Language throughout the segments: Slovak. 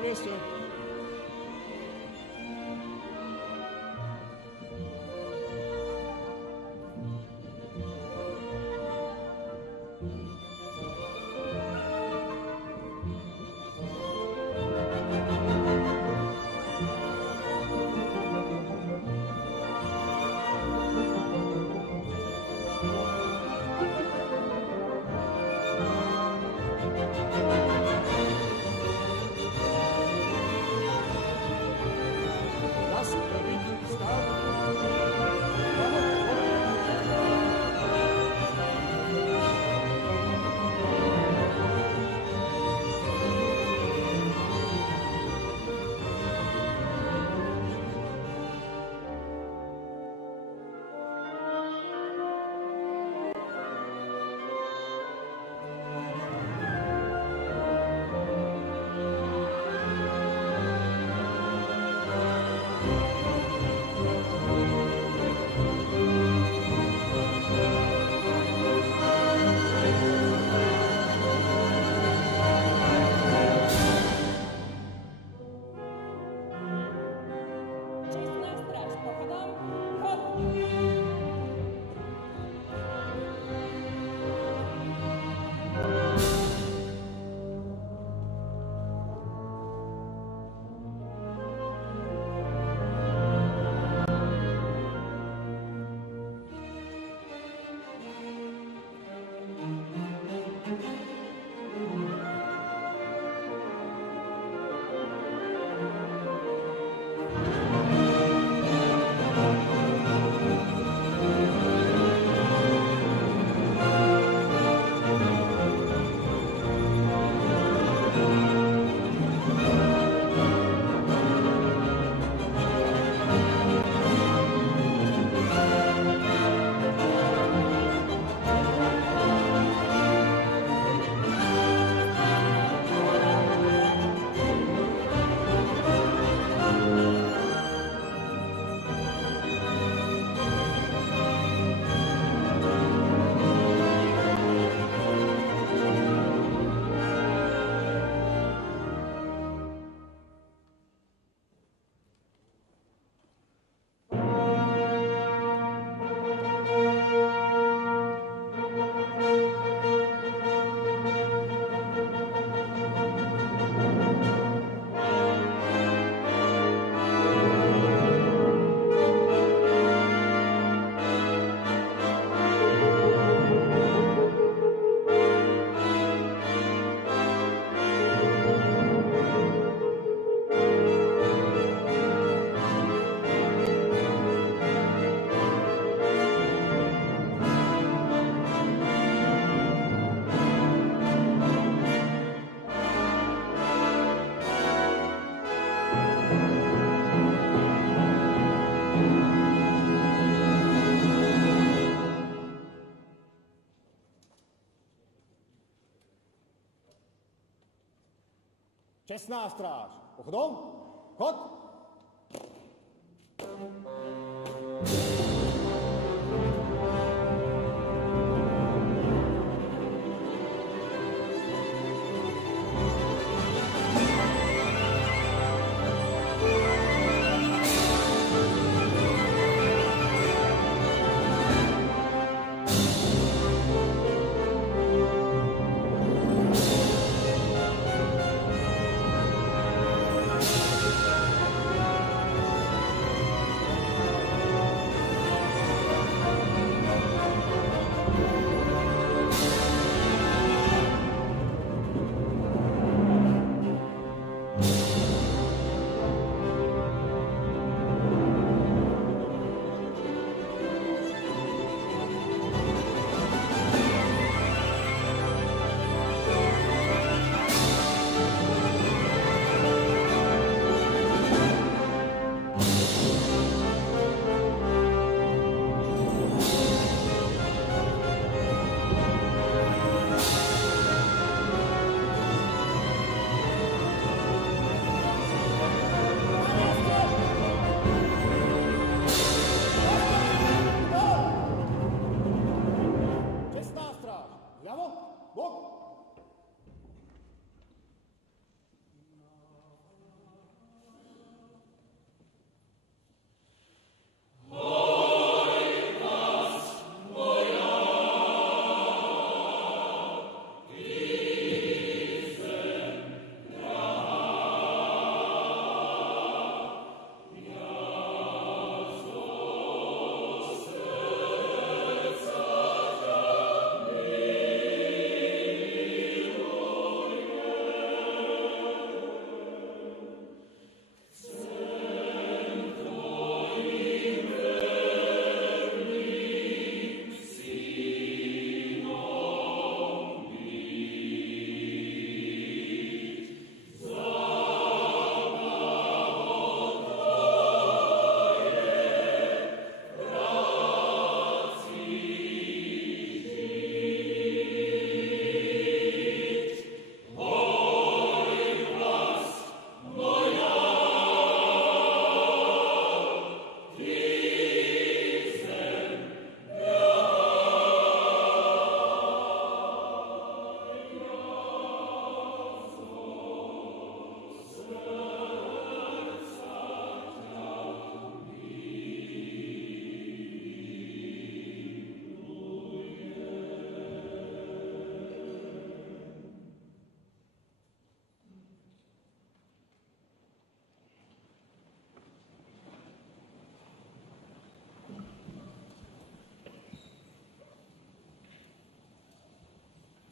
mieste. Čestná stráž, pochodom, chod!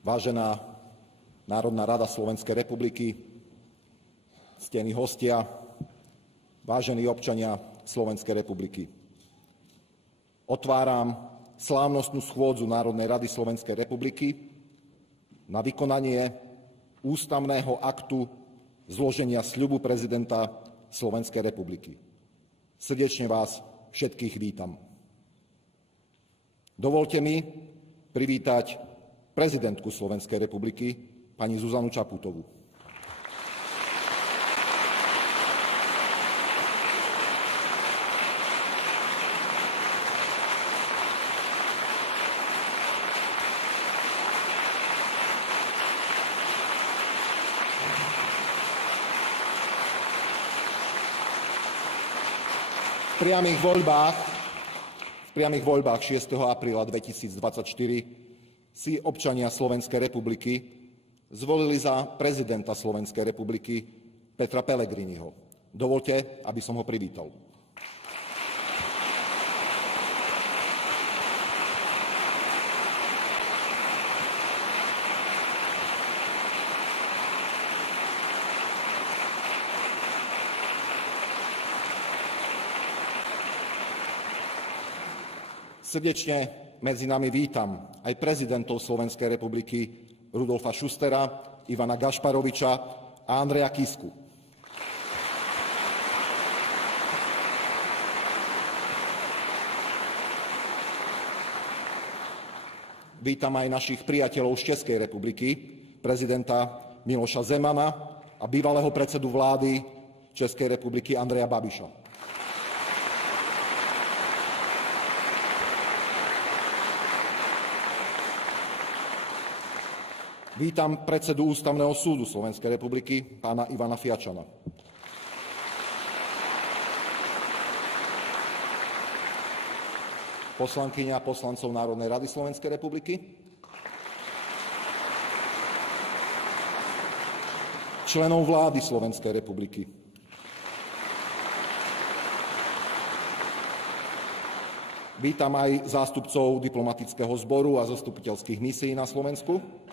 vážená Národná rada Slovenskej republiky, ctení hostia, vážení občania Slovenskej republiky. Otváram slávnostnú schôdzu Národnej rady Slovenskej republiky na vykonanie ústavného aktu zloženia sľubu prezidenta Slovenskej republiky. Srdečne vás všetkých vítam. Dovolte mi privítať prezidentku Slovenskej republiky, pani Zuzanu Čaputovú. V priamych voľbách 6. apríla 2024 si občania Slovenskej republiky zvolili za prezidenta Slovenskej republiky Petra Pellegriniho. Dovoľte, aby som ho privítal. Srdečne medzi nami vítam aj prezidentov Slovenskej republiky Rudolfa Schustera, Ivana Gašparoviča a Andreja Kisku. Vítam aj našich priateľov z Českej republiky, prezidenta Miloša Zemana a bývalého predsedu vlády Českej republiky Andreja Babiša. Vítam predsedu Ústavného súdu Slovenskej republiky, pána Ivana Fiačana. Poslankyne a poslancov Národnej rady Slovenskej republiky. Členov vlády Slovenskej republiky. Vítam aj zástupcov diplomatického zboru a zastupiteľských misií na Slovensku.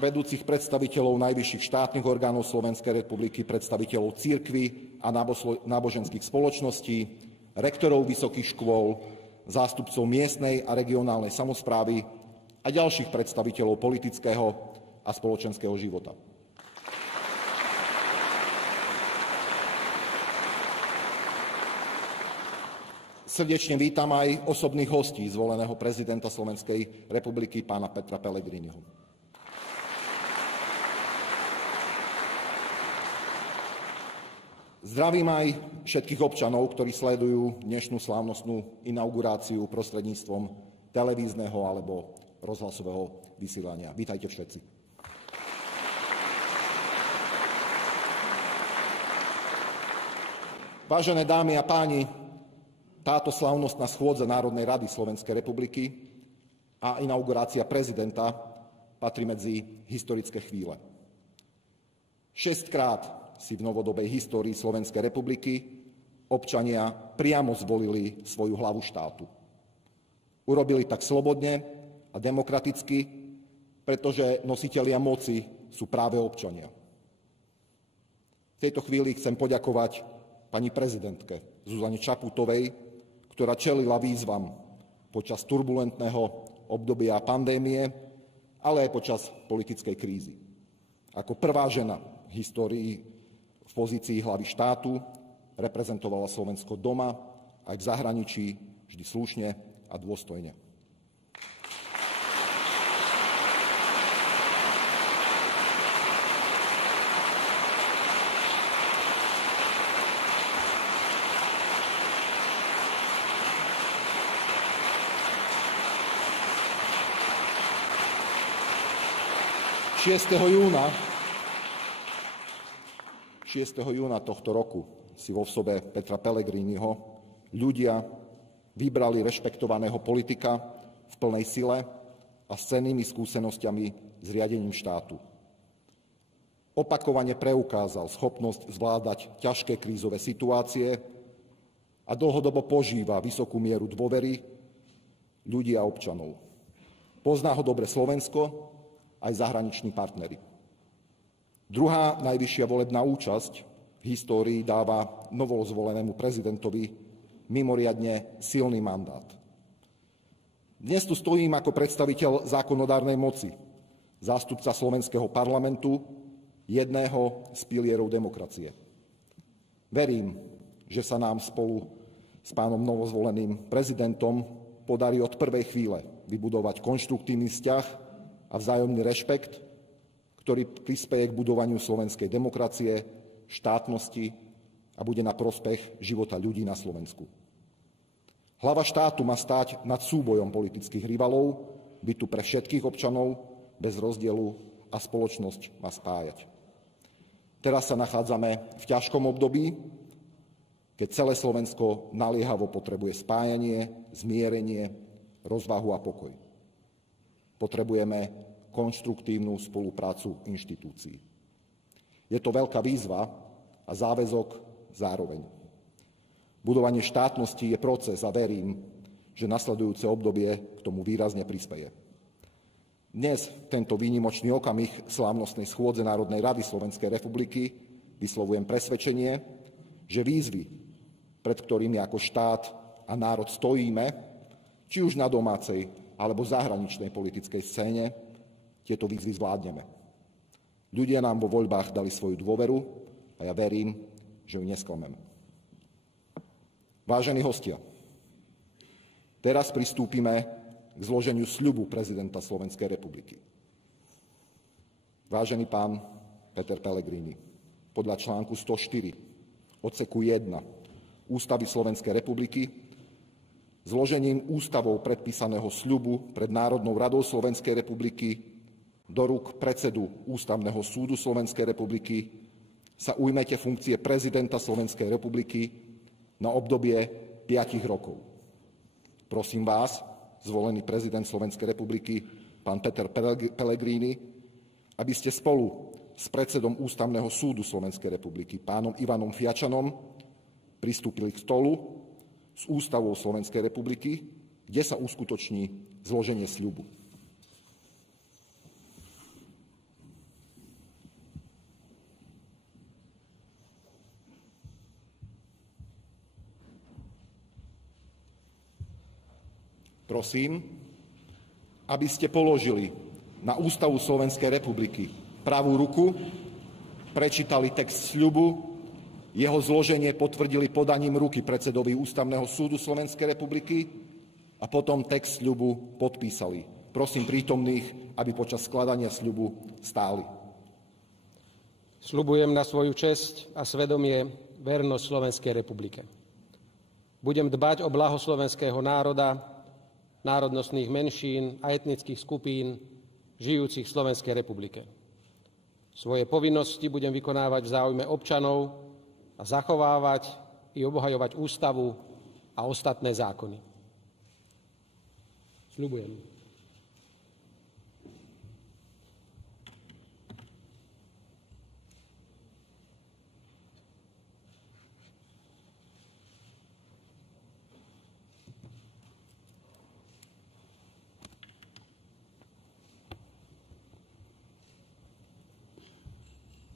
Vedúcich predstaviteľov najvyšších štátnych orgánov Slovenskej republiky, predstaviteľov cirkví a náboženských spoločností, rektorov vysokých škôl, zástupcov miestnej a regionálnej samosprávy a ďalších predstaviteľov politického a spoločenského života. Srdečne vítam aj osobných hostí zvoleného prezidenta Slovenskej republiky, pána Petra Pellegriniho. Zdravím aj všetkých občanov, ktorí sledujú dnešnú slávnostnú inauguráciu prostredníctvom televízneho alebo rozhlasového vysielania. Vítajte všetci. Vážené dámy a páni, táto slávnostná schôdza Národnej rady Slovenskej republiky a inaugurácia prezidenta patrí medzi historické chvíle. 6-krát si v novodobej histórii Slovenskej republiky občania priamo zvolili svoju hlavu štátu. Urobili tak slobodne a demokraticky, pretože nositelia moci sú práve občania. V tejto chvíli chcem poďakovať pani prezidentke Zuzane Čaputovej, ktorá čelila výzvam počas turbulentného obdobia pandémie, ale aj počas politickej krízy. Ako prvá žena v histórii v pozícii hlavy štátu reprezentovala Slovensko doma aj v zahraničí vždy slušne a dôstojne. Šiesteho júna tohto roku si vo osobe Petra Pellegriniho ľudia vybrali rešpektovaného politika v plnej sile a s cennými skúsenosťami s riadením štátu. Opakovane preukázal schopnosť zvládať ťažké krízové situácie a dlhodobo požíva vysokú mieru dôvery ľudí a občanov. Pozná ho dobre Slovensko, aj zahraniční partneri. Druhá najvyššia volebná účasť v histórii dáva novozvolenému prezidentovi mimoriadne silný mandát. Dnes tu stojím ako predstaviteľ zákonodárnej moci, zástupca slovenského parlamentu, jedného z pilierov demokracie. Verím, že sa nám spolu s pánom novozvoleným prezidentom podarí od prvej chvíle vybudovať konštruktívny vzťah a vzájomný rešpekt, ktorý prispeje k budovaniu slovenskej demokracie, štátnosti a bude na prospech života ľudí na Slovensku. Hlava štátu má stáť nad súbojom politických rivalov, byť tu pre všetkých občanov bez rozdielu a spoločnosť má spájať. Teraz sa nachádzame v ťažkom období, keď celé Slovensko naliehavo potrebuje spájanie, zmierenie, rozvahu a pokoj. Potrebujeme konštruktívnu spoluprácu inštitúcií. Je to veľká výzva a záväzok zároveň. Budovanie štátnosti je proces a verím, že nasledujúce obdobie k tomu výrazne prispeje. Dnes, tento výnimočný okamih slávnostnej schôdze Národnej rady Slovenskej republiky, vyslovujem presvedčenie, že výzvy, pred ktorými ako štát a národ stojíme, či už na domácej alebo zahraničnej politickej scéne, tieto výzvy zvládneme. Ľudia nám vo voľbách dali svoju dôveru a ja verím, že ju nesklameme. Vážení hostia, teraz pristúpime k zloženiu sľubu prezidenta Slovenskej republiky. Vážený pán Peter Pellegrini, podľa článku 104 odseku 1 Ústavy Slovenskej republiky zložením ústavou predpísaného sľubu pred Národnou radou Slovenskej republiky do rúk predsedu Ústavného súdu Slovenskej republiky sa ujmete funkcie prezidenta Slovenskej republiky na obdobie 5 rokov. Prosím vás, zvolený prezident Slovenskej republiky, pán Peter Pellegrini, aby ste spolu s predsedom Ústavného súdu Slovenskej republiky, pánom Ivanom Fiačanom, pristúpili k stolu s Ústavou Slovenskej republiky, kde sa uskutoční zloženie sľubu. Prosím, aby ste položili na Ústavu Slovenskej republiky pravú ruku, prečítali text sľubu, jeho zloženie potvrdili podaním ruky predsedovi Ústavného súdu Slovenskej republiky a potom text sľubu podpísali. Prosím prítomných, aby počas skladania sľubu stáli. Sľubujem na svoju česť a svedomie vernosť Slovenskej republike. Budem dbať o blaho slovenského národa, národnostných menšín a etnických skupín žijúcich v Slovenskej republike. Svoje povinnosti budem vykonávať v záujme občanov a zachovávať i obhajovať ústavu a ostatné zákony. Sľubujem.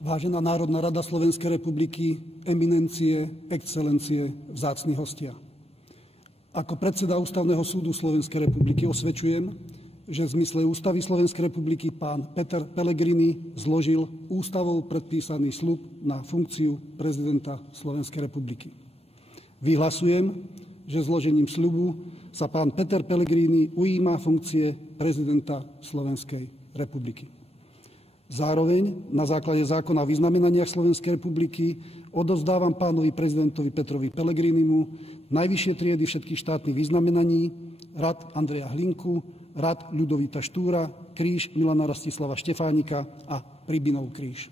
Vážená Národná rada Slovenskej republiky, eminencie, excelencie, vzácni hostia. Ako predseda Ústavného súdu Slovenskej republiky osvedčujem, že v zmysle Ústavy Slovenskej republiky pán Peter Pellegrini zložil ústavou predpísaný sľub na funkciu prezidenta Slovenskej republiky. Vyhlasujem, že zložením sľubu sa pán Peter Pellegrini ujíma funkcie prezidenta Slovenskej republiky. Zároveň na základe zákona o vyznamenaniach Slovenskej republiky odovzdávam pánovi prezidentovi Petrovi Pellegrinimu najvyššie triedy všetkých štátnych vyznamenaní, rad Andreja Hlinku, rad Ľudovita Štúra, kríž Milana Rastislava Štefánika a Pribinov kríž.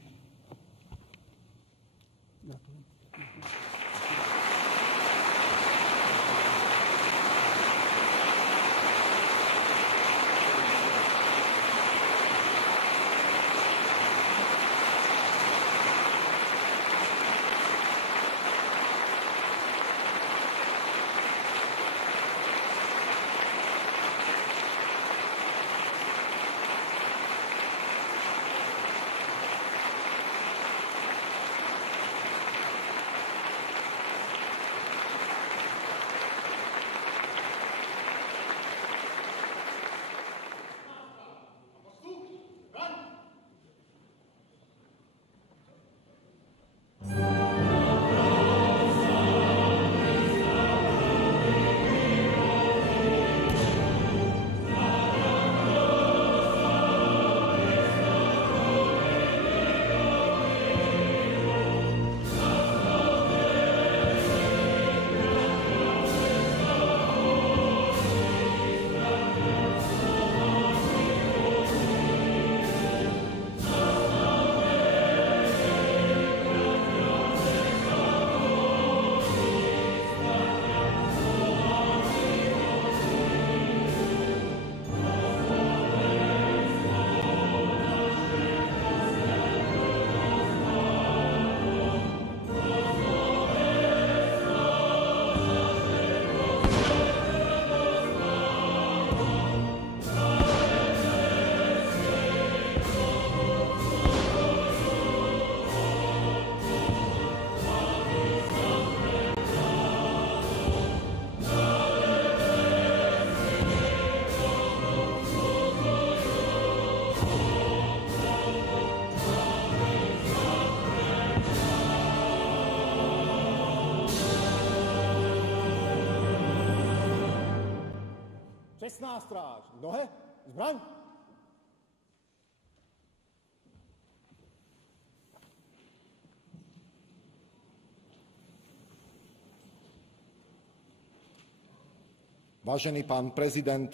Čestná stráž, nohe, zbraň. Vážený pán prezident,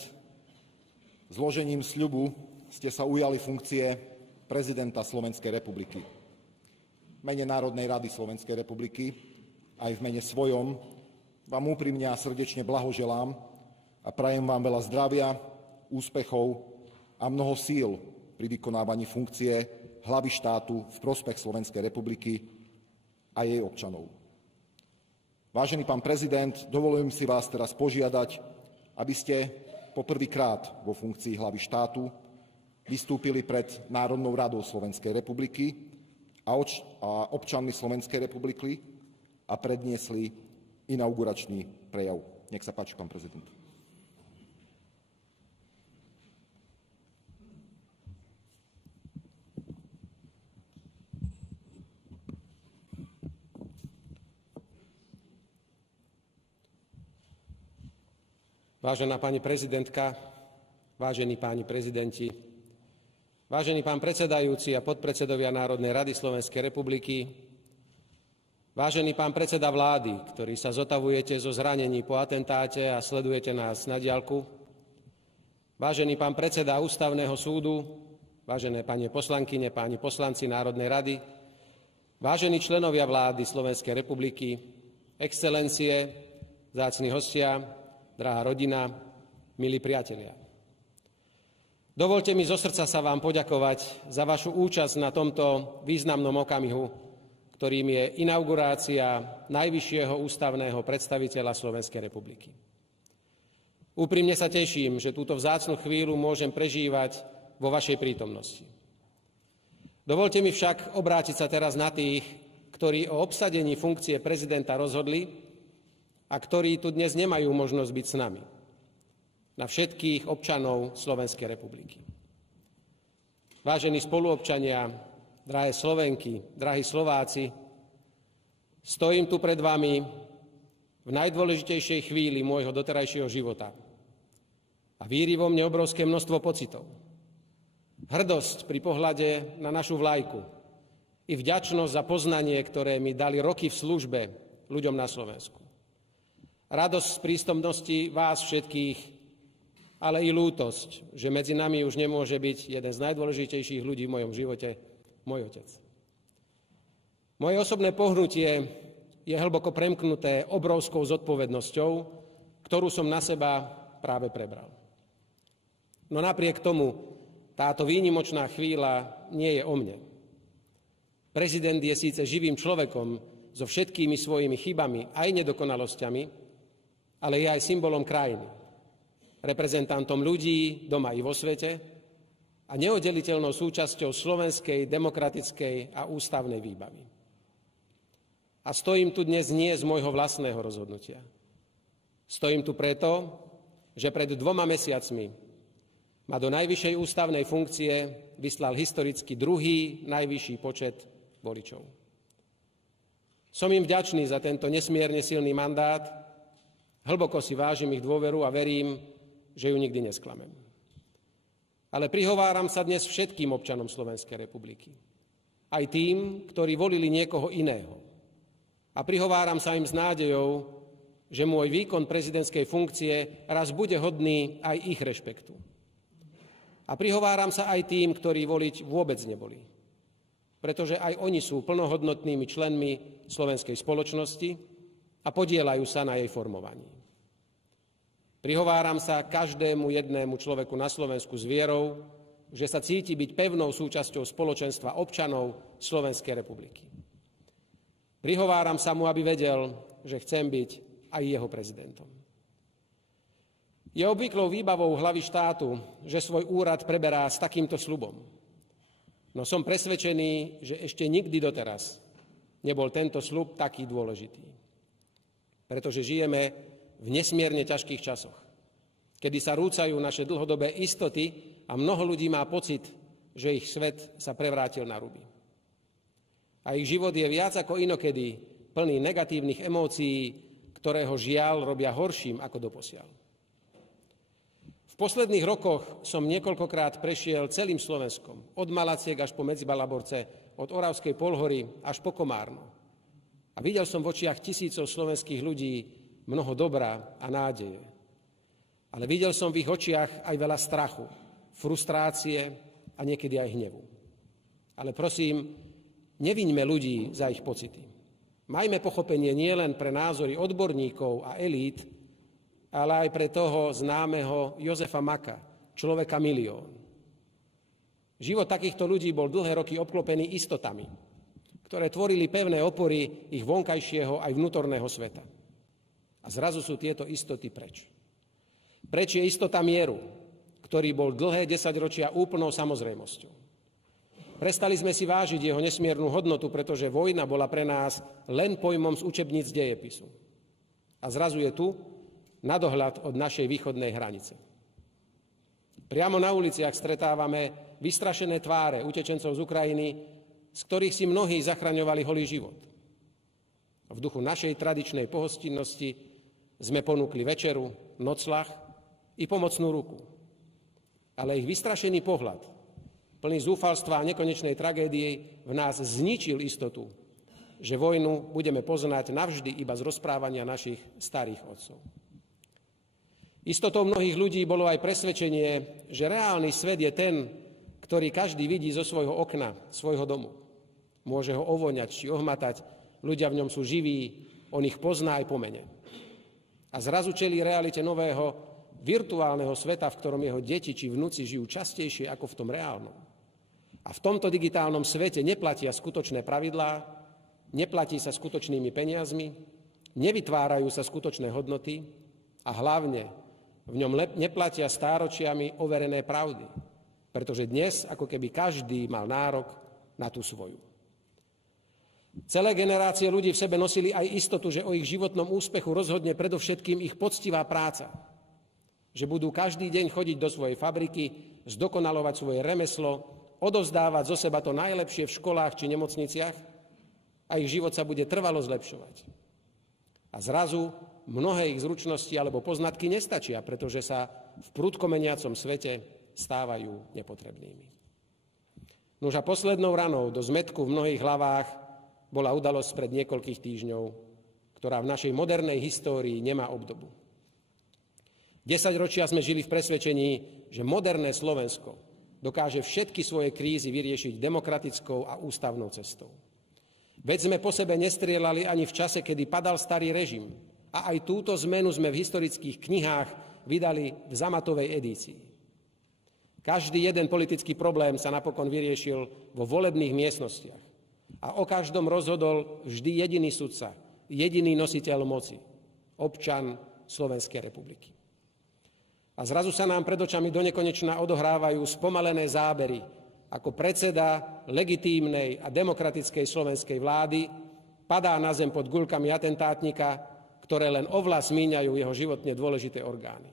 zložením sľubu ste sa ujali funkcie prezidenta Slovenskej republiky. V mene Národnej rady Slovenskej republiky aj v mene svojom vám úprimne a srdečne blahoželám a prajem vám veľa zdravia, úspechov a mnoho síl pri vykonávaní funkcie hlavy štátu v prospech Slovenskej republiky a jej občanov. Vážený pán prezident, dovolujem si vás teraz požiadať, aby ste poprvýkrát vo funkcii hlavy štátu vystúpili pred Národnou radou Slovenskej republiky a občanmi Slovenskej republiky a predniesli inauguračný prejav. Nech sa páči, pán prezident. Vážená pani prezidentka, vážení páni prezidenti, vážený pán predsedajúci a podpredsedovia Národnej rady Slovenskej republiky, vážený pán predseda vlády, ktorý sa zotavujete zo zranení po atentáte a sledujete nás na diaľku, vážený pán predseda Ústavného súdu, vážené pani poslankyne, páni poslanci Národnej rady, vážení členovia vlády Slovenskej republiky, excelencie, vzácni hostia, drahá rodina, milí priatelia. Dovoľte mi zo srdca sa vám poďakovať za vašu účasť na tomto významnom okamihu, ktorým je inaugurácia najvyššieho ústavného predstaviteľa Slovenskej republiky. Úprimne sa teším, že túto vzácnu chvíľu môžem prežívať vo vašej prítomnosti. Dovoľte mi však obrátiť sa teraz na tých, ktorí o obsadení funkcie prezidenta rozhodli a ktorí tu dnes nemajú možnosť byť s nami. Na všetkých občanov Slovenskej republiky. Vážení spoluobčania, drahé Slovenky, drahí Slováci, stojím tu pred vami v najdôležitejšej chvíli môjho doterajšieho života a víri vo mne obrovské množstvo pocitov. Hrdosť pri pohľade na našu vlajku i vďačnosť za poznanie, ktoré mi dali roky v službe ľuďom na Slovensku. Radosť z prítomnosti vás všetkých, ale i lútosť, že medzi nami už nemôže byť jeden z najdôležitejších ľudí v mojom živote, môj otec. Moje osobné pohnutie je hlboko premknuté obrovskou zodpovednosťou, ktorú som na seba práve prebral. No napriek tomu táto výnimočná chvíľa nie je o mne. Prezident je síce živým človekom so všetkými svojimi chybami aj nedokonalosťami, ale je aj symbolom krajiny, reprezentantom ľudí doma i vo svete a neoddeliteľnou súčasťou slovenskej demokratickej a ústavnej výbavy. A stojím tu dnes nie z môjho vlastného rozhodnutia. Stojím tu preto, že pred 2 mesiacmi ma do najvyššej ústavnej funkcie vyslal historicky druhý najvyšší počet voličov. Som im vďačný za tento nesmierne silný mandát. Hlboko si vážim ich dôveru a verím, že ju nikdy nesklamem. Ale prihováram sa dnes všetkým občanom Slovenskej republiky. Aj tým, ktorí volili niekoho iného. A prihováram sa im s nádejou, že môj výkon prezidentskej funkcie raz bude hodný aj ich rešpektu. A prihováram sa aj tým, ktorí voliť vôbec neboli. Pretože aj oni sú plnohodnotnými členmi slovenskej spoločnosti a podieľajú sa na jej formovaní. Prihováram sa každému jednému človeku na Slovensku s vierou, že sa cíti byť pevnou súčasťou spoločenstva občanov Slovenskej republiky. Prihováram sa mu, aby vedel, že chcem byť aj jeho prezidentom. Je obvyklou výbavou hlavy štátu, že svoj úrad preberá s takýmto sľubom. No som presvedčený, že ešte nikdy doteraz nebol tento sľub taký dôležitý. Pretože žijeme v nesmierne ťažkých časoch, kedy sa rúcajú naše dlhodobé istoty a mnoho ľudí má pocit, že ich svet sa prevrátil na ruby. A ich život je viac ako inokedy plný negatívnych emócií, ktoré ho žiaľ robia horším ako doposiaľ. V posledných rokoch som niekoľkokrát prešiel celým Slovenskom, od Malaciek až po Medzibalaborce, od Oravskej Polhory až po Komárno. A videl som v očiach tisícov slovenských ľudí mnoho dobra a nádeje. Ale videl som v ich očiach aj veľa strachu, frustrácie a niekedy aj hnevu. Ale prosím, neviňme ľudí za ich pocity. Majme pochopenie nielen pre názory odborníkov a elít, ale aj pre toho známeho Jozefa Maka, človeka milión. Život takýchto ľudí bol dlhé roky obklopený istotami, ktoré tvorili pevné opory ich vonkajšieho aj vnútorného sveta. A zrazu sú tieto istoty preč. Preč je istota mieru, ktorý bol dlhé 10 ročia úplnou samozrejmosťou. Prestali sme si vážiť jeho nesmiernu hodnotu, pretože vojna bola pre nás len pojmom z učebníc dejepisu. A zrazu je tu, na dohľad od našej východnej hranice. Priamo na uliciach stretávame vystrašené tváre utečencov z Ukrajiny, z ktorých si mnohí zachraňovali holý život. V duchu našej tradičnej pohostinnosti sme ponúkli večeru, nocľah i pomocnú ruku. Ale ich vystrašený pohľad, plný zúfalstva a nekonečnej tragédie, v nás zničil istotu, že vojnu budeme poznať navždy iba z rozprávania našich starých otcov. Istotou mnohých ľudí bolo aj presvedčenie, že reálny svet je ten, ktorý každý vidí zo svojho okna, svojho domu. Môže ho ovoňať či ohmatať, ľudia v ňom sú živí, on ich pozná aj po mene. A zrazu čelí realite nového, virtuálneho sveta, v ktorom jeho deti či vnuci žijú častejšie ako v tom reálnom. A v tomto digitálnom svete neplatia skutočné pravidlá, neplatí sa skutočnými peniazmi, nevytvárajú sa skutočné hodnoty a hlavne v ňom neplatia stáročiami overené pravdy, pretože dnes ako keby každý mal nárok na tú svoju. Celé generácie ľudí v sebe nosili aj istotu, že o ich životnom úspechu rozhodne predovšetkým ich poctivá práca, že budú každý deň chodiť do svojej fabriky, zdokonalovať svoje remeslo, odovzdávať zo seba to najlepšie v školách či nemocniciach a ich život sa bude trvalo zlepšovať. A zrazu mnohé ich zručnosti alebo poznatky nestačia, pretože sa v prudko meniacom svete stávajú nepotrebnými. Nož a poslednou ranou do zmätku v mnohých hlavách bola udalosť pred niekoľkých týždňov, ktorá v našej modernej histórii nemá obdobu. 10 ročia sme žili v presvedčení, že moderné Slovensko dokáže všetky svoje krízy vyriešiť demokratickou a ústavnou cestou. Veď sme po sebe nestrieľali ani v čase, kedy padal starý režim. A aj túto zmenu sme v historických knihách vydali v zamatovej edícii. Každý jeden politický problém sa napokon vyriešil vo volebných miestnostiach. A o každom rozhodol vždy jediný sudca, jediný nositeľ moci, občan Slovenskej republiky. A zrazu sa nám pred očami donekonečna odohrávajú spomalené zábery, ako predseda legitímnej a demokratickej slovenskej vlády padá na zem pod guľkami atentátnika, ktoré len o vlas míňajú jeho životne dôležité orgány.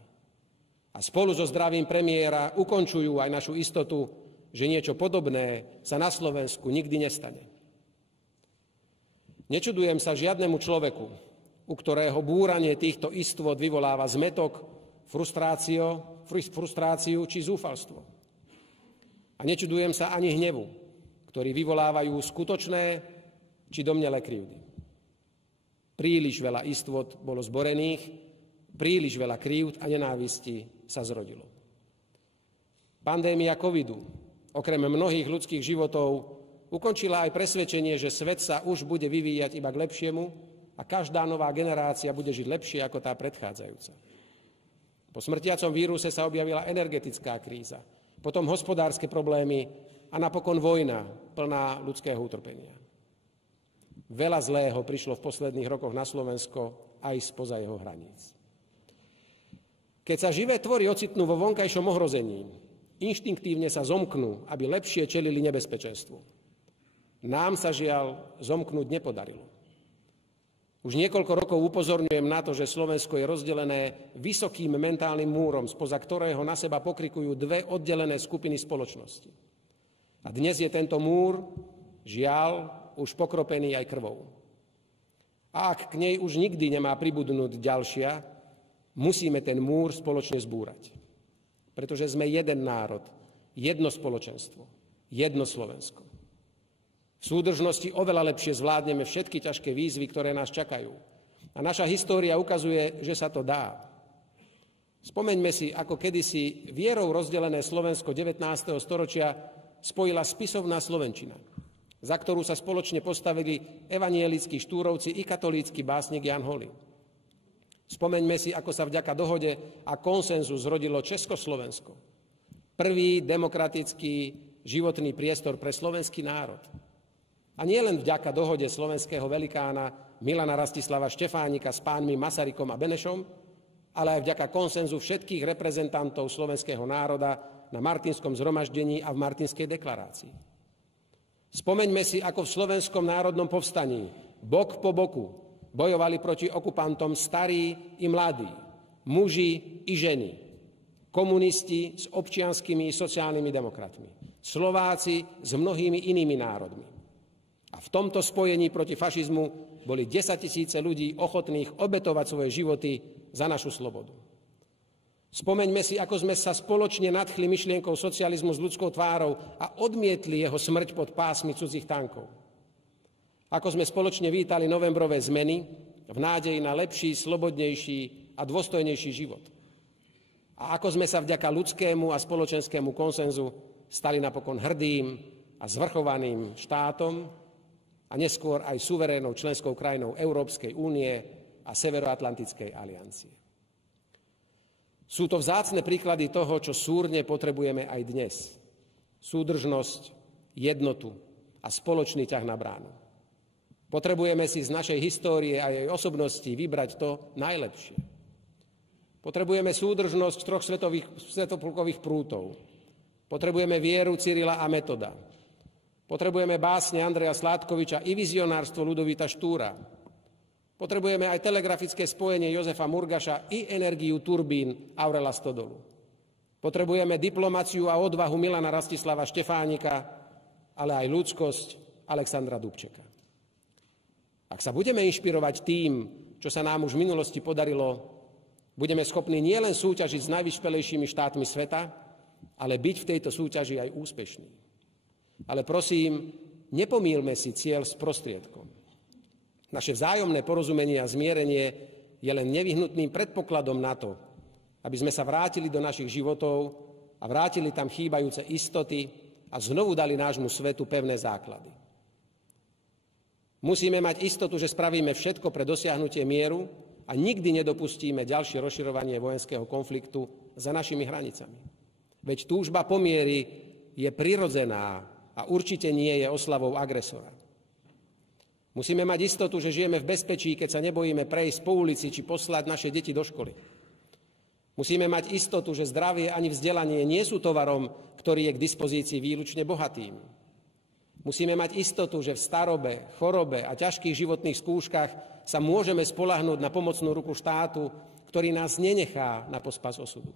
A spolu so zdravím premiéra ukončujú aj našu istotu, že niečo podobné sa na Slovensku nikdy nestane. Nečudujem sa žiadnemu človeku, u ktorého búranie týchto istôt vyvoláva zmätok, frustráciu či zúfalstvo. A nečudujem sa ani hnevu, ktorý vyvolávajú skutočné či domnelé krivdy. Príliš veľa istôt bolo zborených, príliš veľa krivd a nenávisti sa zrodilo. Pandémia covidu, okrem mnohých ľudských životov, ukončila aj presvedčenie, že svet sa už bude vyvíjať iba k lepšiemu a každá nová generácia bude žiť lepšie ako tá predchádzajúca. Po smrtiacom víruse sa objavila energetická kríza, potom hospodárske problémy a napokon vojna plná ľudského utrpenia. Veľa zlého prišlo v posledných rokoch na Slovensko aj spoza jeho hraníc. Keď sa živé tvory ocitnú vo vonkajšom ohrození, inštinktívne sa zomknú, aby lepšie čelili nebezpečenstvu. Nám sa žiaľ zomknúť nepodarilo. Už niekoľko rokov upozorňujem na to, že Slovensko je rozdelené vysokým mentálnym múrom, spoza ktorého na seba pokrikujú dve oddelené skupiny spoločnosti. A dnes je tento múr, žiaľ, už pokropený aj krvou. A ak k nej už nikdy nemá pribudnúť ďalšia, musíme ten múr spoločne zbúrať. pretože sme jeden národ, jedno spoločenstvo, jedno Slovensko. V súdržnosti oveľa lepšie zvládneme všetky ťažké výzvy, ktoré nás čakajú. A naša história ukazuje, že sa to dá. Spomeňme si, ako kedysi vierou rozdelené Slovensko 19. storočia spojila spisovná slovenčina, za ktorú sa spoločne postavili evanjelickí štúrovci i katolícky básnik Jan Holý. Spomeňme si, ako sa vďaka dohode a konsenzu zrodilo Československo. Prvý demokratický životný priestor pre slovenský národ. A nie len vďaka dohode slovenského velikána Milana Rastislava Štefánika s pánmi Masarykom a Benešom, ale aj vďaka konsenzu všetkých reprezentantov slovenského národa na Martinskom zhromaždení a v Martinskej deklarácii. Spomeňme si, ako v Slovenskom národnom povstaní bok po boku bojovali proti okupantom starí i mladí, muži i ženy, komunisti s občianskymi i sociálnymi demokratmi, Slováci s mnohými inými národmi. A v tomto spojení proti fašizmu boli 10 000 ľudí ochotných obetovať svoje životy za našu slobodu. Spomeňme si, ako sme sa spoločne nadchli myšlienkou socializmu s ľudskou tvárou a odmietli jeho smrť pod pásmi cudzích tankov. Ako sme spoločne vítali novembrové zmeny v nádeji na lepší, slobodnejší a dôstojnejší život. A ako sme sa vďaka ľudskému a spoločenskému konsenzu stali napokon hrdým a zvrchovaným štátom a neskôr aj suverénnou členskou krajinou Európskej únie a Severoatlantickej aliancie. Sú to vzácne príklady toho, čo súrne potrebujeme aj dnes. Súdržnosť, jednotu a spoločný ťah na bránu. Potrebujeme si z našej histórie a jej osobnosti vybrať to najlepšie. Potrebujeme súdržnosť troch svetoplukových prútov. Potrebujeme vieru Cyrila a Metoda. Potrebujeme básne Andreja Sládkoviča i vizionárstvo Ľudovíta Štúra. Potrebujeme aj telegrafické spojenie Jozefa Murgaša i energiu turbín Aurela Stodolu. Potrebujeme diplomáciu a odvahu Milana Rastislava Štefánika, ale aj ľudskosť Alexandra Dubčeka. Ak sa budeme inšpirovať tým, čo sa nám už v minulosti podarilo, budeme schopní nielen súťažiť s najvyspelejšími štátmi sveta, ale byť v tejto súťaži aj úspešní. Ale prosím, nepomýlme si cieľ s prostriedkom. Naše vzájomné porozumenie a zmierenie je len nevyhnutným predpokladom na to, aby sme sa vrátili do našich životov a vrátili tam chýbajúce istoty a znovu dali nášmu svetu pevné základy. Musíme mať istotu, že spravíme všetko pre dosiahnutie mieru a nikdy nedopustíme ďalšie rozširovanie vojenského konfliktu za našimi hranicami. Veď túžba po mieri je prirodzená a určite nie je oslavou agresora. Musíme mať istotu, že žijeme v bezpečí, keď sa nebojíme prejsť po ulici či poslať naše deti do školy. Musíme mať istotu, že zdravie ani vzdelanie nie sú tovarom, ktorý je k dispozícii výlučne bohatým. Musíme mať istotu, že v starobe, chorobe a ťažkých životných skúškach sa môžeme spoľahnúť na pomocnú ruku štátu, ktorý nás nenechá na pospas osudu.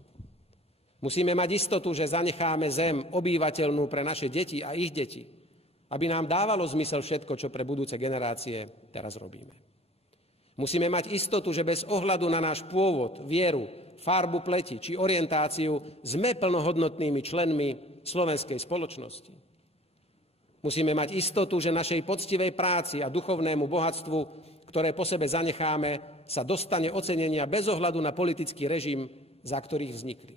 Musíme mať istotu, že zanecháme zem obývateľnú pre naše deti a ich deti, aby nám dávalo zmysel všetko, čo pre budúce generácie teraz robíme. Musíme mať istotu, že bez ohľadu na náš pôvod, vieru, farbu pleti či orientáciu sme plnohodnotnými členmi slovenskej spoločnosti. Musíme mať istotu, že našej poctivej práci a duchovnému bohatstvu, ktoré po sebe zanecháme, sa dostane ocenenia bez ohľadu na politický režim, za ktorých vznikli.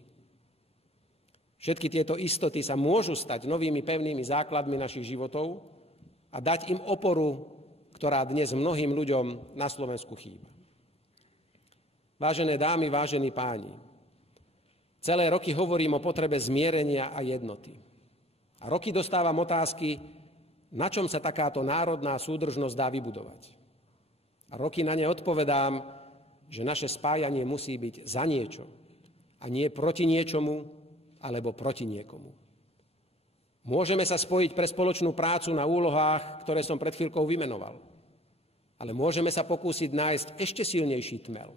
Všetky tieto istoty sa môžu stať novými pevnými základmi našich životov a dať im oporu, ktorá dnes mnohým ľuďom na Slovensku chýba. Vážené dámy, vážení páni, celé roky hovorím o potrebe zmierenia a jednoty. A roky dostávam otázky, na čom sa takáto národná súdržnosť dá vybudovať. A roky na ne odpovedám, že naše spájanie musí byť za niečo a nie proti niečomu alebo proti niekomu. Môžeme sa spojiť pre spoločnú prácu na úlohách, ktoré som pred chvíľkou vymenoval. Ale môžeme sa pokúsiť nájsť ešte silnejší tmel.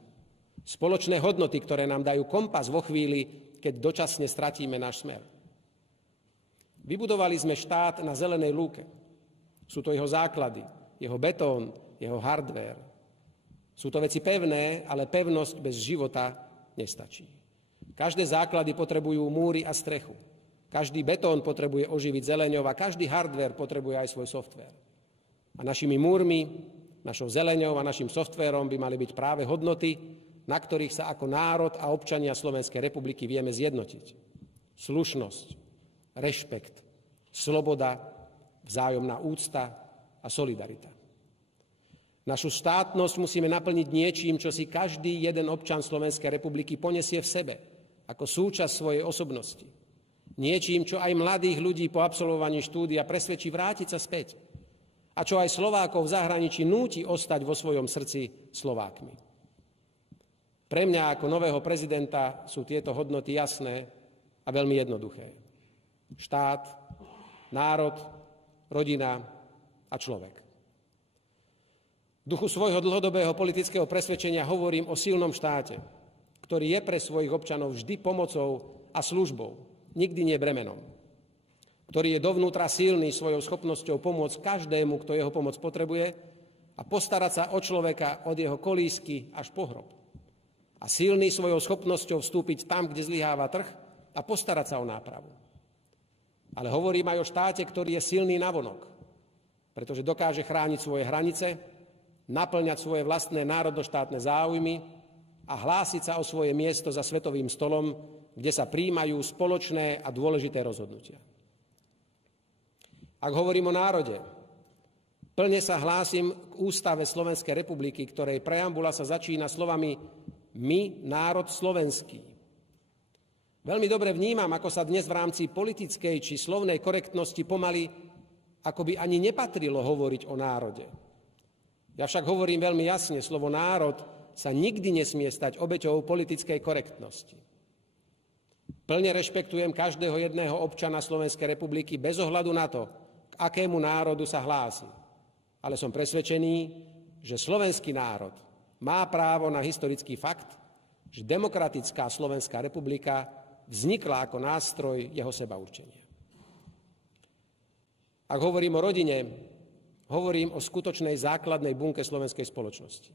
Spoločné hodnoty, ktoré nám dajú kompas vo chvíli, keď dočasne stratíme náš smer. Vybudovali sme štát na zelenej lúke. Sú to jeho základy, jeho betón, jeho hardware. Sú to veci pevné, ale pevnosť bez života nestačí. Každé základy potrebujú múry a strechu. Každý betón potrebuje oživiť zeleňou a každý hardware potrebuje aj svoj software. A našimi múrmi, našou zeleňou a našim softvérom by mali byť práve hodnoty, na ktorých sa ako národ a občania Slovenskej republiky vieme zjednotiť. Slušnosť, rešpekt, sloboda, vzájomná úcta a solidarita. Našu štátnosť musíme naplniť niečím, čo si každý jeden občan Slovenskej republiky ponesie v sebe, ako súčasť svojej osobnosti. Niečím, čo aj mladých ľudí po absolvovaní štúdia presvedčí vrátiť sa späť a čo aj Slovákov v zahraničí núti ostať vo svojom srdci Slovákmi. Pre mňa ako nového prezidenta sú tieto hodnoty jasné a veľmi jednoduché. Štát, národ, rodina a človek. V duchu svojho dlhodobého politického presvedčenia hovorím o silnom štáte, ktorý je pre svojich občanov vždy pomocou a službou, nikdy nie bremenom. Ktorý je dovnútra silný svojou schopnosťou pomôcť každému, kto jeho pomoc potrebuje a postarať sa o človeka od jeho kolísky až po hrob. A silný svojou schopnosťou vstúpiť tam, kde zlyháva trh a postarať sa o nápravu. Ale hovorím aj o štáte, ktorý je silný navonok, pretože dokáže chrániť svoje hranice, naplňať svoje vlastné národnoštátne záujmy a hlásiť sa o svoje miesto za svetovým stolom, kde sa prijímajú spoločné a dôležité rozhodnutia. Ak hovorím o národe, plne sa hlásim k Ústave Slovenskej republiky, ktorej preambula sa začína slovami My, národ slovenský. Veľmi dobre vnímam, ako sa dnes v rámci politickej či slovnej korektnosti pomaly akoby ani nepatrilo hovoriť o národe. Ja však hovorím veľmi jasne, slovo národ sa nikdy nesmie stať obeťou politickej korektnosti. Plne rešpektujem každého jedného občana Slovenskej republiky bez ohľadu na to, k akému národu sa hlási. Ale som presvedčený, že slovenský národ má právo na historický fakt, že demokratická Slovenská republika vznikla ako nástroj jeho sebaurčenia. Ak hovorím o rodine, hovorím o skutočnej základnej bunke slovenskej spoločnosti.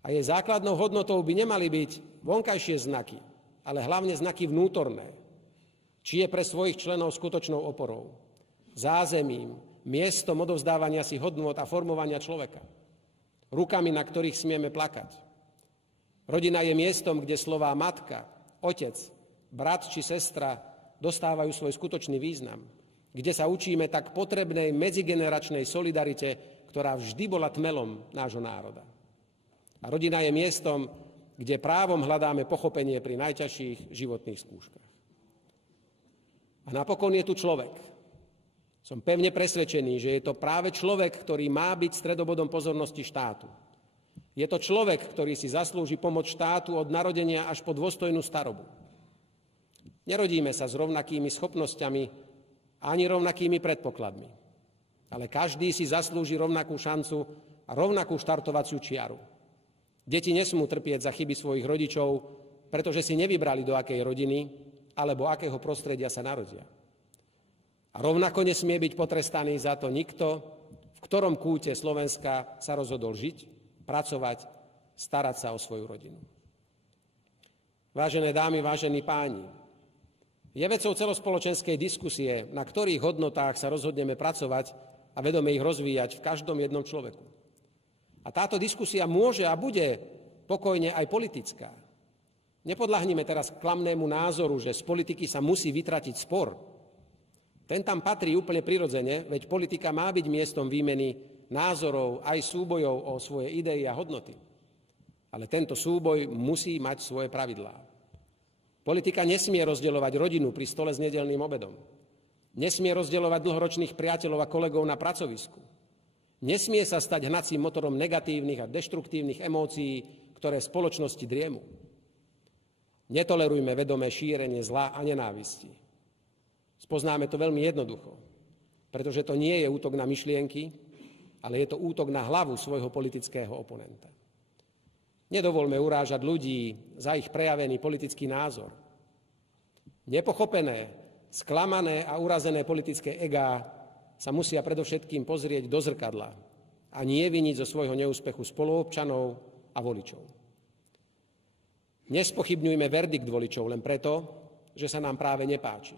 A jej základnou hodnotou by nemali byť vonkajšie znaky, ale hlavne znaky vnútorné. Či je pre svojich členov skutočnou oporou, zázemím, miestom odovzdávania si hodnôt a formovania človeka, rukami, na ktorých smieme plakať. Rodina je miestom, kde slová matka, otec, brat či sestra dostávajú svoj skutočný význam, kde sa učíme tak potrebnej medzigeneračnej solidarite, ktorá vždy bola tmelom nášho národa. A rodina je miestom, kde právom hľadáme pochopenie pri najťažších životných skúškach. A napokon je tu človek. Som pevne presvedčený, že je to práve človek, ktorý má byť stredobodom pozornosti štátu. Je to človek, ktorý si zaslúži pomoc štátu od narodenia až po dôstojnú starobu. Nerodíme sa s rovnakými schopnosťami ani rovnakými predpokladmi, ale každý si zaslúži rovnakú šancu a rovnakú štartovaciu čiaru. Deti nesmú trpieť za chyby svojich rodičov, pretože si nevybrali, do akej rodiny alebo akého prostredia sa narodia. A rovnako nesmie byť potrestaný za to nikto, v ktorom kúte Slovenska sa rozhodol žiť, pracovať, starať sa o svoju rodinu. Vážené dámy, vážení páni, je vecou celospoločenskej diskusie, na ktorých hodnotách sa rozhodneme pracovať a vedome ich rozvíjať v každom jednom človeku. A táto diskusia môže a bude pokojne aj politická. Nepodľahnime teraz klamnému názoru, že z politiky sa musí vytratiť spor. Ten tam patrí úplne prirodzene, veď politika má byť miestom výmeny názorov aj súbojov o svoje idei a hodnoty. Ale tento súboj musí mať svoje pravidlá. Politika nesmie rozdeľovať rodinu pri stole s nedeľným obedom. Nesmie rozdeľovať dlhoročných priateľov a kolegov na pracovisku. Nesmie sa stať hnacím motorom negatívnych a deštruktívnych emócií, ktoré v spoločnosti driemu. Netolerujme vedomé šírenie zla a nenávisti. Spoznáme to veľmi jednoducho, pretože to nie je útok na myšlienky, ale je to útok na hlavu svojho politického oponenta. Nedovoľme urážať ľudí za ich prejavený politický názor. Nepochopené, sklamané a urazené politické egá sa musia predovšetkým pozrieť do zrkadla a nie viniť zo svojho neúspechu spoluobčanov a voličov. Nespochybňujme verdikt voličov len preto, že sa nám práve nepáči.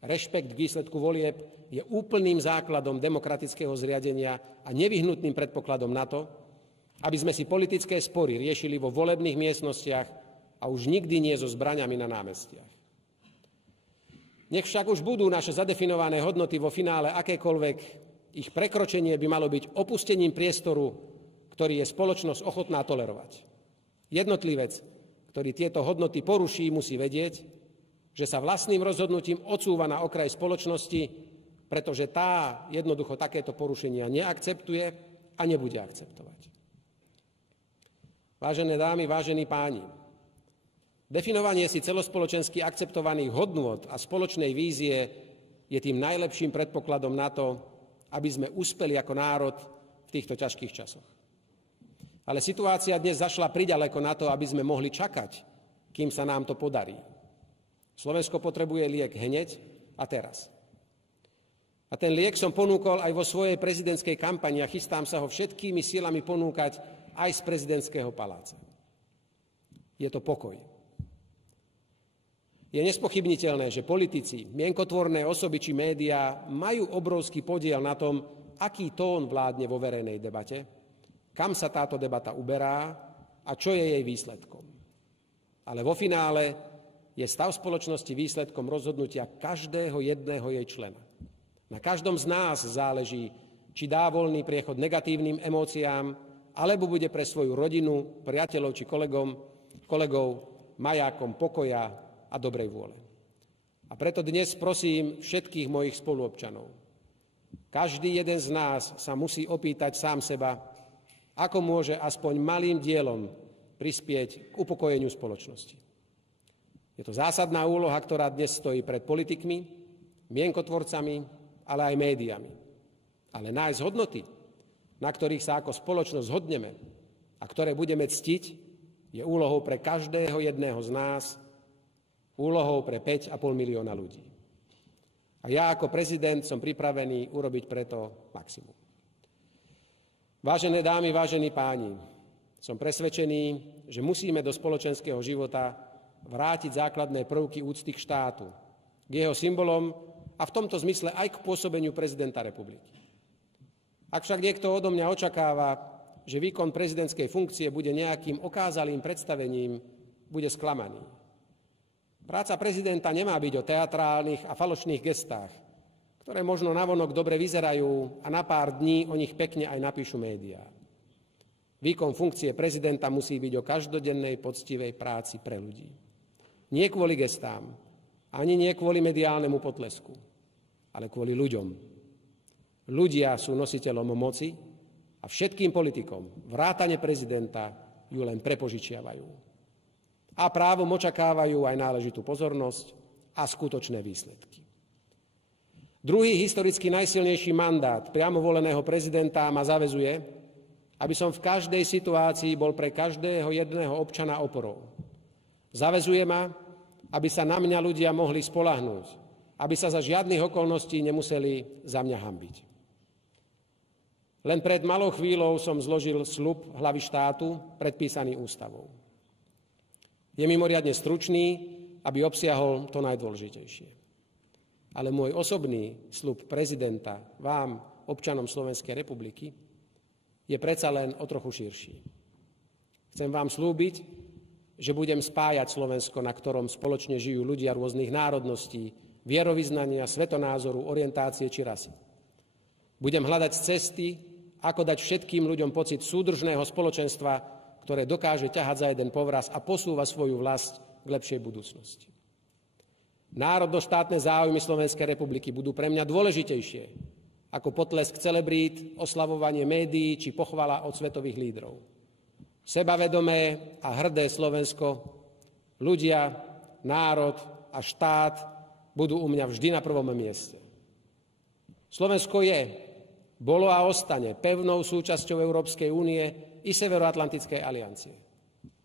Rešpekt k výsledku volieb je úplným základom demokratického zriadenia a nevyhnutným predpokladom na to, aby sme si politické spory riešili vo volebných miestnostiach a už nikdy nie so zbraňami na námestiach. Nech však už budú naše zadefinované hodnoty vo finále akékoľvek, ich prekročenie by malo byť opustením priestoru, ktorý je spoločnosť ochotná tolerovať. Jednotlivec, ktorý tieto hodnoty poruší, musí vedieť, že sa vlastným rozhodnutím odsúva na okraj spoločnosti, pretože tá jednoducho takéto porušenia neakceptuje a nebude akceptovať. Vážené dámy, vážení páni, definovanie si celospoločensky akceptovaných hodnôt a spoločnej vízie je tým najlepším predpokladom na to, aby sme uspeli ako národ v týchto ťažkých časoch. Ale situácia dnes zašla priďaleko na to, aby sme mohli čakať, kým sa nám to podarí. Slovensko potrebuje liek hneď a teraz. A ten liek som ponúkol aj vo svojej prezidentskej kampani a chystám sa ho všetkými silami ponúkať aj z prezidentského paláca. Je to pokoj. Je nespochybniteľné, že politici, mienkotvorné osoby či médiá majú obrovský podiel na tom, aký tón vládne vo verejnej debate, kam sa táto debata uberá a čo je jej výsledkom. Ale vo finále je stav spoločnosti výsledkom rozhodnutia každého jedného jej člena. Na každom z nás záleží, či dá voľný priechod negatívnym emóciám, alebo bude pre svoju rodinu, priateľov či kolegov majákom pokoja a dobrej vôle. A preto dnes prosím všetkých mojich spoluobčanov. Každý jeden z nás sa musí opýtať sám seba, ako môže aspoň malým dielom prispieť k upokojeniu spoločnosti. Je to zásadná úloha, ktorá dnes stojí pred politikmi, mienkotvorcami, ale aj médiami. Ale nájsť hodnoty, na ktorých sa ako spoločnosť zhodneme a ktoré budeme ctiť, je úlohou pre každého jedného z nás, úlohou pre 5,5 milióna ľudí. A ja ako prezident som pripravený urobiť preto maximum. Vážené dámy, vážení páni, som presvedčený, že musíme do spoločenského života vrátiť základné prvky úcty k štátu, k jeho symbolom a v tomto zmysle aj k pôsobeniu prezidenta republiky. Ak však niekto odo mňa očakáva, že výkon prezidentskej funkcie bude nejakým okázalým predstavením, bude sklamaný. Práca prezidenta nemá byť o teatrálnych a falošných gestách, ktoré možno navonok dobre vyzerajú a na pár dní o nich pekne aj napíšu médiá. Výkon funkcie prezidenta musí byť o každodennej poctivej práci pre ľudí. Nie kvôli gestám, ani nie kvôli mediálnemu potlesku, ale kvôli ľuďom. Ľudia sú nositeľom moci a všetkým politikom, vrátane prezidenta, ju len prepožičiavajú. A právom očakávajú aj náležitú pozornosť a skutočné výsledky. Druhý historicky najsilnejší mandát priamo voleného prezidenta ma zaväzuje, aby som v každej situácii bol pre každého jedného občana oporou. Zaväzuje ma, aby sa na mňa ľudia mohli spoľahnúť, aby sa za žiadnych okolností nemuseli za mňa hanbiť. Len pred malou chvíľou som zložil sľub hlavy štátu predpísaný ústavou. Je mimoriadne stručný, aby obsiahol to najdôležitejšie. Ale môj osobný sľub prezidenta vám, občanom Slovenskej republiky, je predsa len o trochu širší. Chcem vám slúbiť, že budem spájať Slovensko, na ktorom spoločne žijú ľudia rôznych národností, vierovyznania, svetonázoru, orientácie či rasy. Budem hľadať cesty, ako dať všetkým ľuďom pocit súdržného spoločenstva, ktoré dokáže ťahať za jeden povraz a posúva svoju vlast k lepšej budúcnosti. Národno-štátne záujmy Slovenskej republiky budú pre mňa dôležitejšie ako potlesk celebrít, oslavovanie médií či pochvala od svetových lídrov. Sebavedomé a hrdé Slovensko, ľudia, národ a štát budú u mňa vždy na prvom mieste. Slovensko je, bolo a ostane pevnou súčasťou Európskej únie i Severoatlantickej aliancie.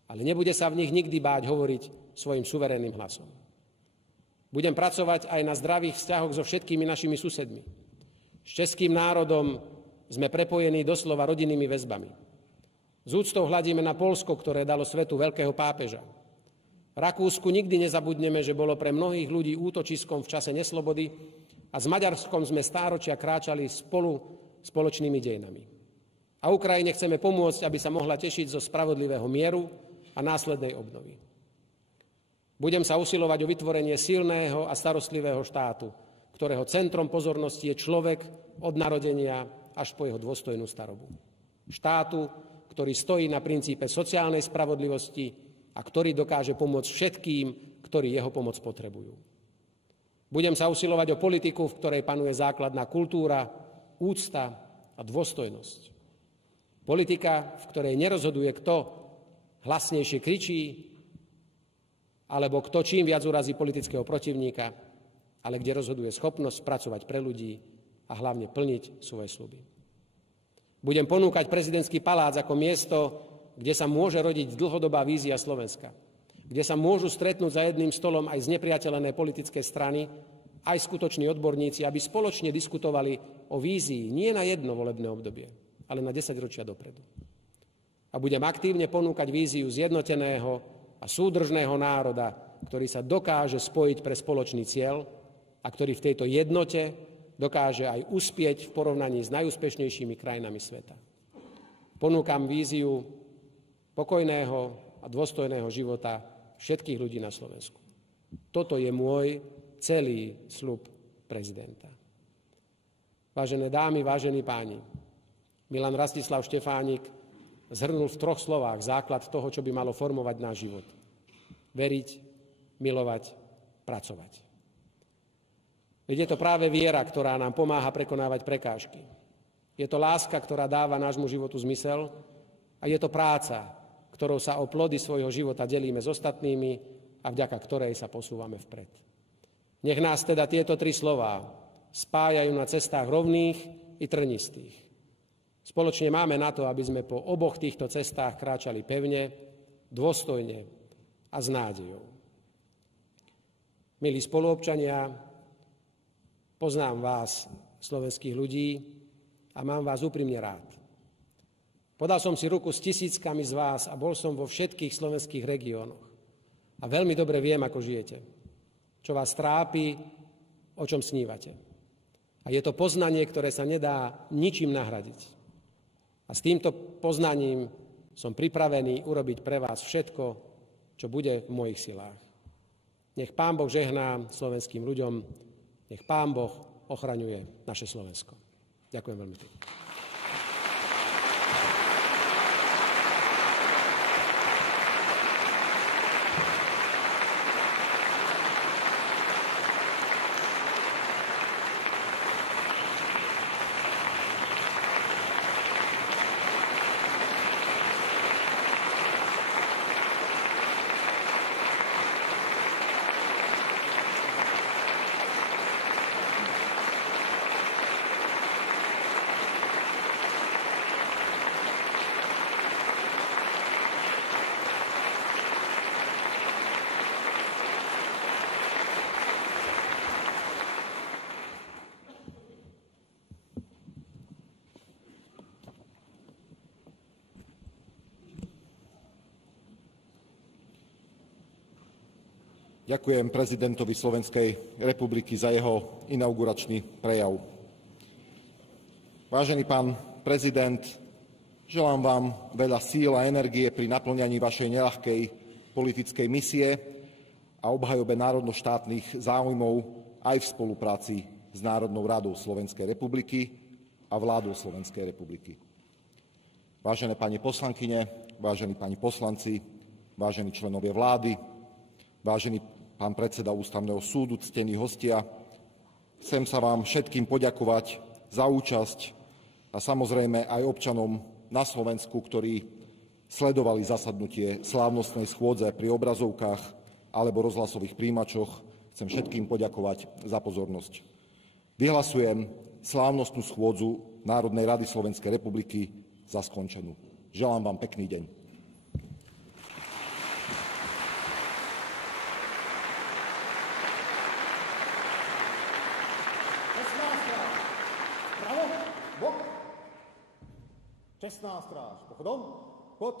Ale nebude sa v nich nikdy báť hovoriť svojim suverénnym hlasom. Budem pracovať aj na zdravých vzťahoch so všetkými našimi susedmi. S českým národom sme prepojení doslova rodinnými väzbami. S úctou hľadíme na Poľsko, ktoré dalo svetu veľkého pápeža. V Rakúsku nikdy nezabudneme, že bolo pre mnohých ľudí útočiskom v čase neslobody a s Maďarskom sme stáročia kráčali spoločnými dejinami. A Ukrajine chceme pomôcť, aby sa mohla tešiť zo spravodlivého mieru a následnej obnovy. Budem sa usilovať o vytvorenie silného a starostlivého štátu, ktorého centrom pozornosti je človek od narodenia až po jeho dôstojnú starobu. Štátu, ktorý stojí na princípe sociálnej spravodlivosti a ktorý dokáže pomôcť všetkým, ktorí jeho pomoc potrebujú. Budem sa usilovať o politiku, v ktorej panuje základná kultúra, úcta a dôstojnosť. Politika, v ktorej nerozhoduje, kto hlasnejšie kričí, alebo kto čím viac urazí politického protivníka, ale kde rozhoduje schopnosť pracovať pre ľudí a hlavne plniť svoje sľuby. Budem ponúkať prezidentský palác ako miesto, kde sa môže rodiť dlhodobá vízia Slovenska, kde sa môžu stretnúť za jedným stolom aj znepriateľené politické strany, aj skutoční odborníci, aby spoločne diskutovali o vízii nie na jedno volebné obdobie, ale na 10 ročia dopredu. A budem aktívne ponúkať víziu zjednoteného a súdržného národa, ktorý sa dokáže spojiť pre spoločný cieľ a ktorý v tejto jednote dokáže aj uspieť v porovnaní s najúspešnejšími krajinami sveta. Ponúkam víziu pokojného a dôstojného života všetkých ľudí na Slovensku. Toto je môj celý sľub prezidenta. Vážené dámy, vážení páni, Milan Rastislav Štefánik zhrnul v 3 slovách základ toho, čo by malo formovať náš život. Veriť, milovať, pracovať. Veď je to práve viera, ktorá nám pomáha prekonávať prekážky. Je to láska, ktorá dáva nášmu životu zmysel a je to práca, ktorou sa o plody svojho života delíme s ostatnými a vďaka ktorej sa posúvame vpred. Nech nás teda tieto 3 slová spájajú na cestách rovných i trnistých. Spoločne máme na to, aby sme po oboch týchto cestách kráčali pevne, dôstojne a s nádejou. Milí spoluobčania, poznám vás, slovenských ľudí, a mám vás úprimne rád. Podal som si ruku s tisíckami z vás a bol som vo všetkých slovenských regiónoch. A veľmi dobre viem, ako žijete, čo vás trápi, o čom snívate. A je to poznanie, ktoré sa nedá ničím nahradiť. A s týmto poznaním som pripravený urobiť pre vás všetko, čo bude v mojich silách. Nech Pán Boh žehná slovenským ľuďom, nech Pán Boh ochraňuje naše Slovensko. Ďakujem veľmi pekne. Ďakujem prezidentovi Slovenskej republiky za jeho inauguračný prejav. Vážený pán prezident, želám vám veľa síl a energie pri naplňaní vašej neľahkej politickej misie a obhajobe národno-štátnych záujmov aj v spolupráci s Národnou radou Slovenskej republiky a vládou Slovenskej republiky. Vážené pani poslankyne, vážení pani poslanci, vážení členovia vlády, vážený pán predseda Ústavného súdu, ctení hostia, chcem sa vám všetkým poďakovať za účasť a samozrejme aj občanom na Slovensku, ktorí sledovali zasadnutie slávnostnej schôdze pri obrazovkách alebo rozhlasových príjimačoch. Chcem všetkým poďakovať za pozornosť. Vyhlasujem slávnostnú schôdzu Národnej rady Slovenskej republiky za skončenú. Želám vám pekný deň. Čestná stráž. Pochodom. Chod.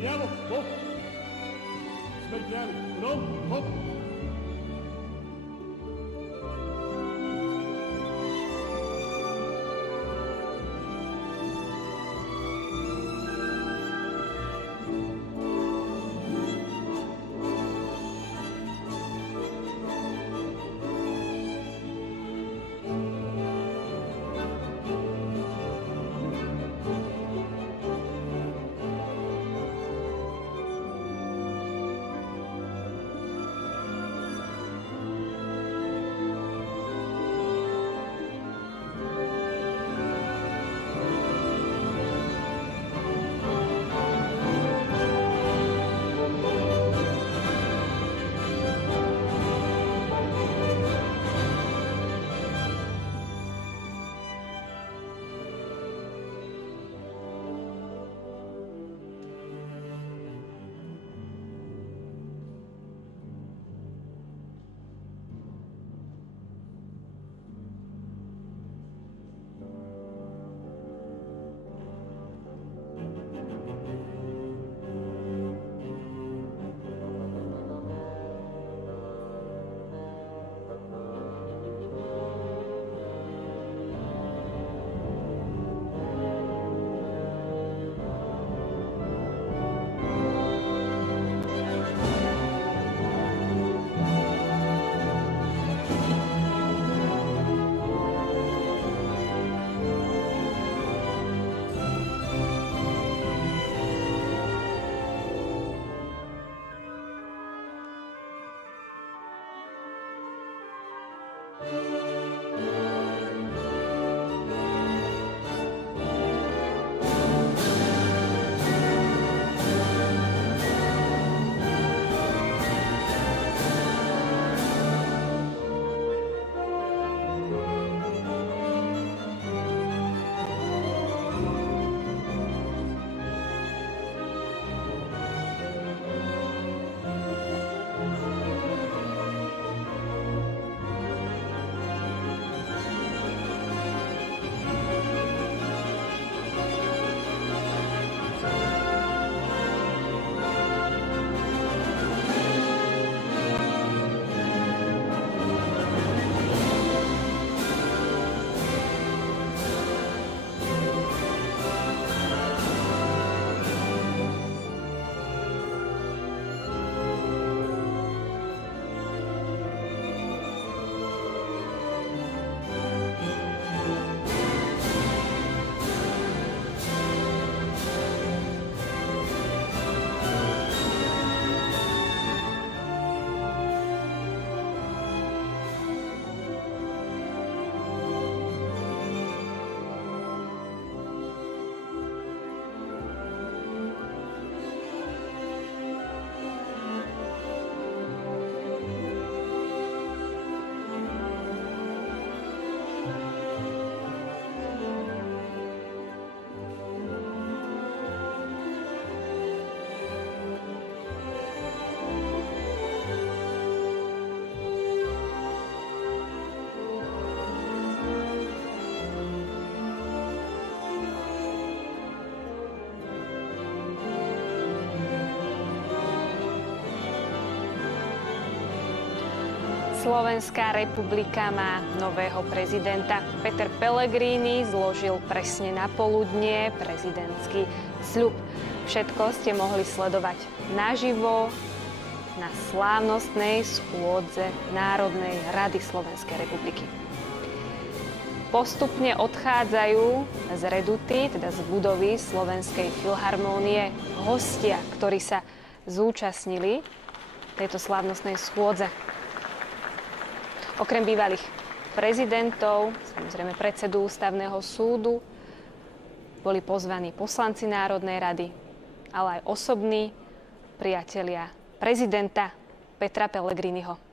Andiamo, boh. Smettiamo, no, hop. Slovenská republika má nového prezidenta. Peter Pellegrini zložil presne na poludnie prezidentský sľub. Všetko ste mohli sledovať naživo na slávnostnej schôdze Národnej rady Slovenskej republiky. Postupne odchádzajú z reduty, teda z budovy Slovenskej filharmónie, hostia, ktorí sa zúčastnili tejto slávnostnej schôdze. Okrem bývalých prezidentov, samozrejme predsedu Ústavného súdu, boli pozvaní poslanci Národnej rady, ale aj osobní priatelia prezidenta Petra Pellegriniho.